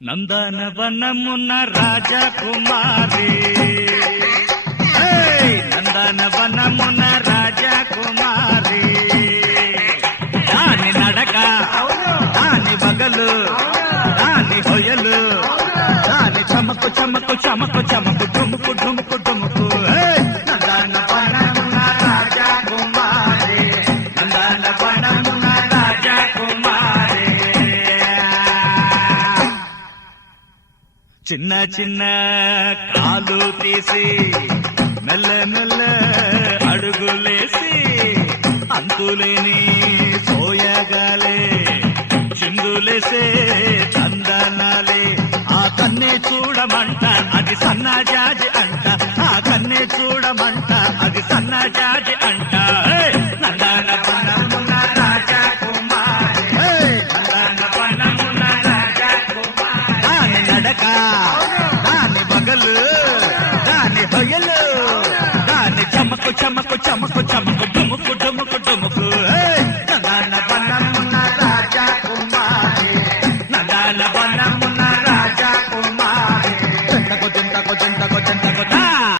నందనవనమున రాజకుమారి నందనవనమున రాజకుమారి దాని నడక దాని బగలు దాని హొయలు దాని చమకు చమకు చమకు చమకు డుముకు డుముకు డుముకు నందనవనమున రాజకుమారి నందనవనమున రాజకుమారి చిన్న చిన్న కాలు తీసి మెల్ల మెల్ల అడుగులేసి అంతులేని సోయగాలే చిందులేసే చందనాలే ఆ కన్నే చూడమంట అది సన్నజాజి అంట ఆ కన్నే చూడమంట అది సన్నజాజి అంట నందనవనమున రాజకుమారి నందనవనమున రాజకుమారి దాని నడక దాని బగలు దాని హొయలు దాని చమకు చమకు చమకు చమకు డుముకు డుముకు డుముకు నందనవనమున రాజకుమారి నందన